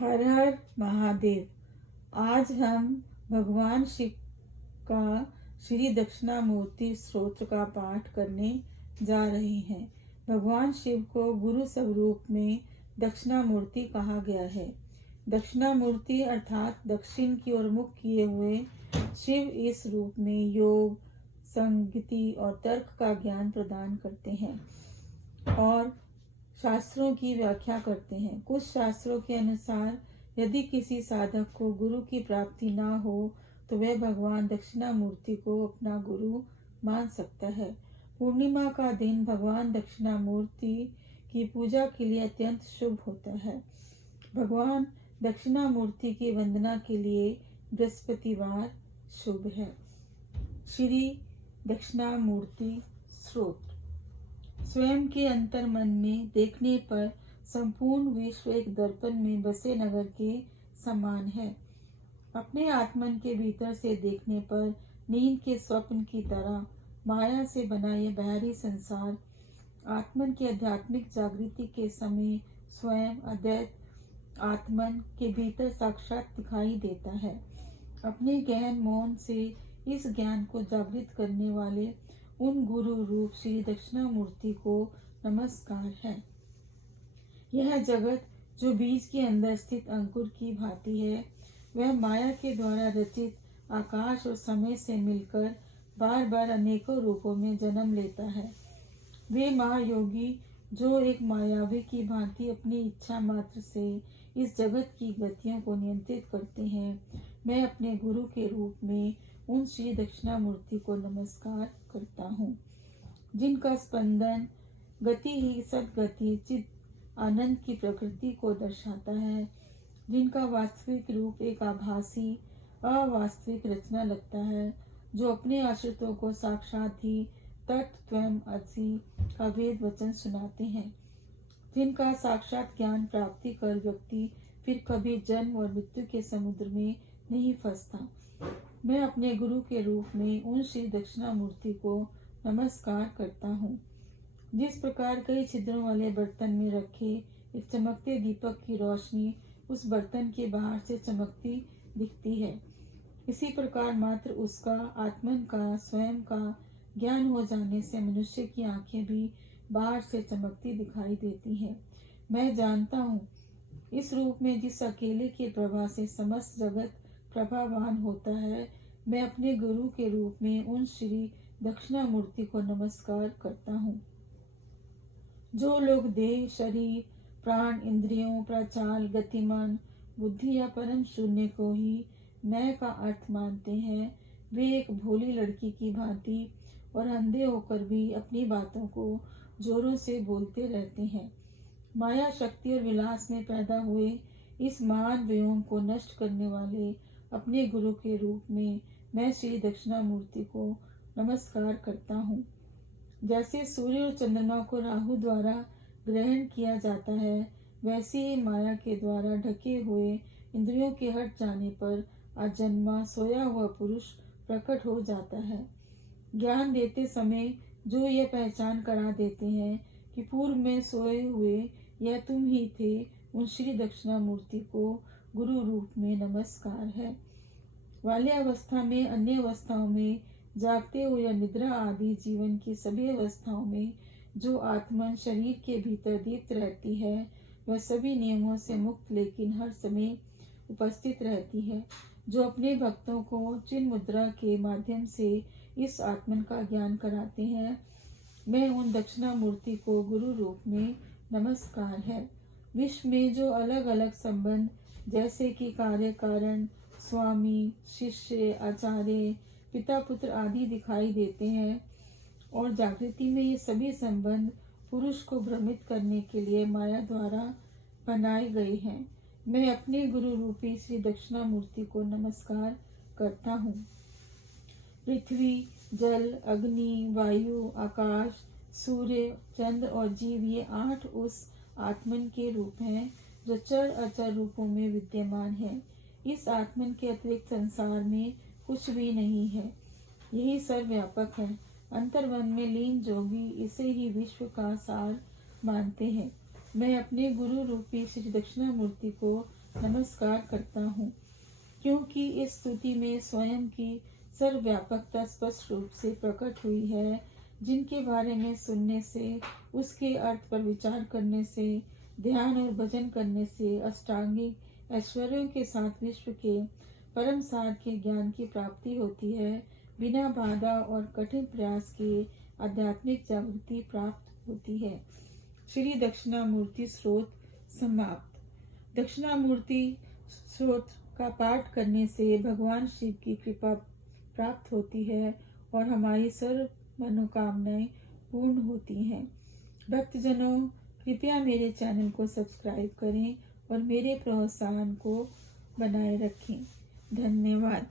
हर हर महादेव। आज हम भगवान शिव का श्री दक्षिणामूर्ति स्तोत्र का पाठ करने जा रहे हैं। भगवान शिव को गुरु स्वरूप में दक्षिणामूर्ति कहा गया है। दक्षिणामूर्ति अर्थात दक्षिण की ओर मुख किए हुए शिव इस रूप में योग, संगति और तर्क का ज्ञान प्रदान करते हैं और शास्त्रों की व्याख्या करते हैं। कुछ शास्त्रों के अनुसार यदि किसी साधक को गुरु की प्राप्ति ना हो तो वह भगवान दक्षिणामूर्ति को अपना गुरु मान सकता है। पूर्णिमा का दिन भगवान दक्षिणामूर्ति की पूजा के लिए अत्यंत शुभ होता है। भगवान दक्षिणामूर्ति की वंदना के लिए बृहस्पतिवार शुभ है। श्री दक्षिणामूर्ति स्तोत्र। स्वयं के अंतर मन में देखने पर संपूर्ण विश्व एक दर्पण में बसे नगर के समान है। अपने आत्मन के भीतर से देखने पर नींद के स्वप्न की तरह माया से बना यह बाहरी संसार आत्मन की आध्यात्मिक जागृति के समय स्वयं अद्वैत आत्मन के भीतर साक्षात दिखाई देता है। अपने गहन मौन से इस ज्ञान को जागृत करने वाले उन गुरु रूप श्री दक्षिणामूर्ति को नमस्कार है। यह जगत जो बीज के अंदर स्थित अंकुर की भांति है, वह माया के द्वारा रचित आकाश और समय से मिलकर बार बार अनेकों रूपों में जन्म लेता है। वे महायोगी जो एक मायावी की भांति अपनी इच्छा मात्र से इस जगत की गतियों को नियंत्रित करते हैं, मैं अपने गुरु के रूप में उन श्री दक्षिणामूर्ति को नमस्कार करता हूँ, जिनका स्पंदन गति ही सदगति चित आनंद की प्रकृति को दर्शाता है, जिनका वास्तविक रूप एक आभासी अवास्तविक रचना लगता है, जो अपने आश्रितों को साक्षात ही तत्त्वम् असि का वेद वचन सुनाते हैं, जिनका साक्षात ज्ञान प्राप्ति कर व्यक्ति फिर कभी जन्म और मृत्यु के समुद्र में नहीं फंसता। मैं अपने गुरु के रूप में उन श्री दक्षिणामूर्ति को नमस्कार करता हूँ। जिस प्रकार कई छिद्रों वाले बर्तन में रखे एक चमकते दीपक की रोशनी उस बर्तन के बाहर से चमकती दिखती है, इसी प्रकार मात्र उसका आत्मन का स्वयं का ज्ञान हो जाने से मनुष्य की आंखें भी बाहर से चमकती दिखाई देती हैं। मैं जानता हूँ इस रूप में जिस अकेले के प्रभा से समस्त जगत प्रभावान होता है, मैं अपने गुरु के रूप में उन श्री दक्षिणामूर्ति को नमस्कार करता हूँ। जो लोग देह, शरीर, प्राण, इंद्रियों, प्राचाल, गतिमान, बुद्धि या परम शून्य को ही मैं का अर्थ मानते हैं, वे एक भोली लड़की की भांति और अंधे होकर भी अपनी बातों को जोरों से बोलते रहते हैं। माया शक्ति और विलास में पैदा हुए इस महान व्योम को नष्ट करने वाले अपने गुरु के रूप में मैं श्री दक्षिणामूर्ति को नमस्कार करता हूँ। जैसे सूर्य और चंद्रमा को राहु द्वारा ग्रहण किया जाता है, वैसे ही माया के द्वारा ढके हुए इंद्रियों के हट जाने पर अजन्मा सोया हुआ पुरुष प्रकट हो जाता है। ज्ञान देते समय जो यह पहचान करा देते हैं कि पूर्व में सोए हुए यह तुम ही थे, उन श्री दक्षिणामूर्ति को गुरु रूप में नमस्कार है। बाल्यावस्था में, अन्य अवस्थाओं में, जागते हुए या निद्रा आदि जीवन की सभी अवस्थाओं में जो आत्मन शरीर के भीतर दीप्त रहती है, वह सभी नियमों से मुक्त लेकिन हर समय उपस्थित रहती है, जो अपने भक्तों को चिन्ह मुद्रा के माध्यम से इस आत्मन का ज्ञान कराते हैं। मैं उन दक्षिणामूर्ति को गुरु रूप में नमस्कार है। विश्व में जो अलग अलग संबंध जैसे कि कार्य कारण, स्वामी, शिष्य, आचार्य, पिता पुत्र आदि दिखाई देते हैं और जागृति में ये सभी संबंध पुरुष को भ्रमित करने के लिए माया द्वारा बनाए गए हैं, मैं अपने गुरु रूपी श्री दक्षिणामूर्ति को नमस्कार करता हूँ। पृथ्वी, जल, अग्नि, वायु, आकाश, सूर्य, चंद्र और जीव ये 8 उस आत्मन के रूप हैं जो चर अचर रूपों में विद्यमान है। इस आत्मन के अतिरिक्त संसार में कुछ भी नहीं है, यही सर्वव्यापक है। अंतर्वन में लीन जोगी इसे ही विश्व का सार मानते हैं। मैं अपने गुरु रूपी श्री दक्षिणामूर्ति को नमस्कार करता हूँ, क्योंकि इस स्तुति में स्वयं की सर्वव्यापकता स्पष्ट रूप से प्रकट हुई है, जिनके बारे में सुनने से, उसके अर्थ पर विचार करने से, ध्यान और भजन करने से अष्टांगिक ऐश्वर्यों के साथ विश्व के परम सार के ज्ञान की प्राप्ति होती है। बिना बाधा और कठिन प्रयास के आध्यात्मिक जागृति प्राप्त होती है। श्री दक्षिणामूर्ति स्रोत समाप्त। दक्षिणामूर्ति स्रोत का पाठ करने से भगवान शिव की कृपा प्राप्त होती है और हमारी सर्व मनोकामनाएं पूर्ण होती हैं। भक्तजनों, कृपया मेरे चैनल को सब्सक्राइब करें और मेरे प्रोत्साहन को बनाए रखें। धन्यवाद।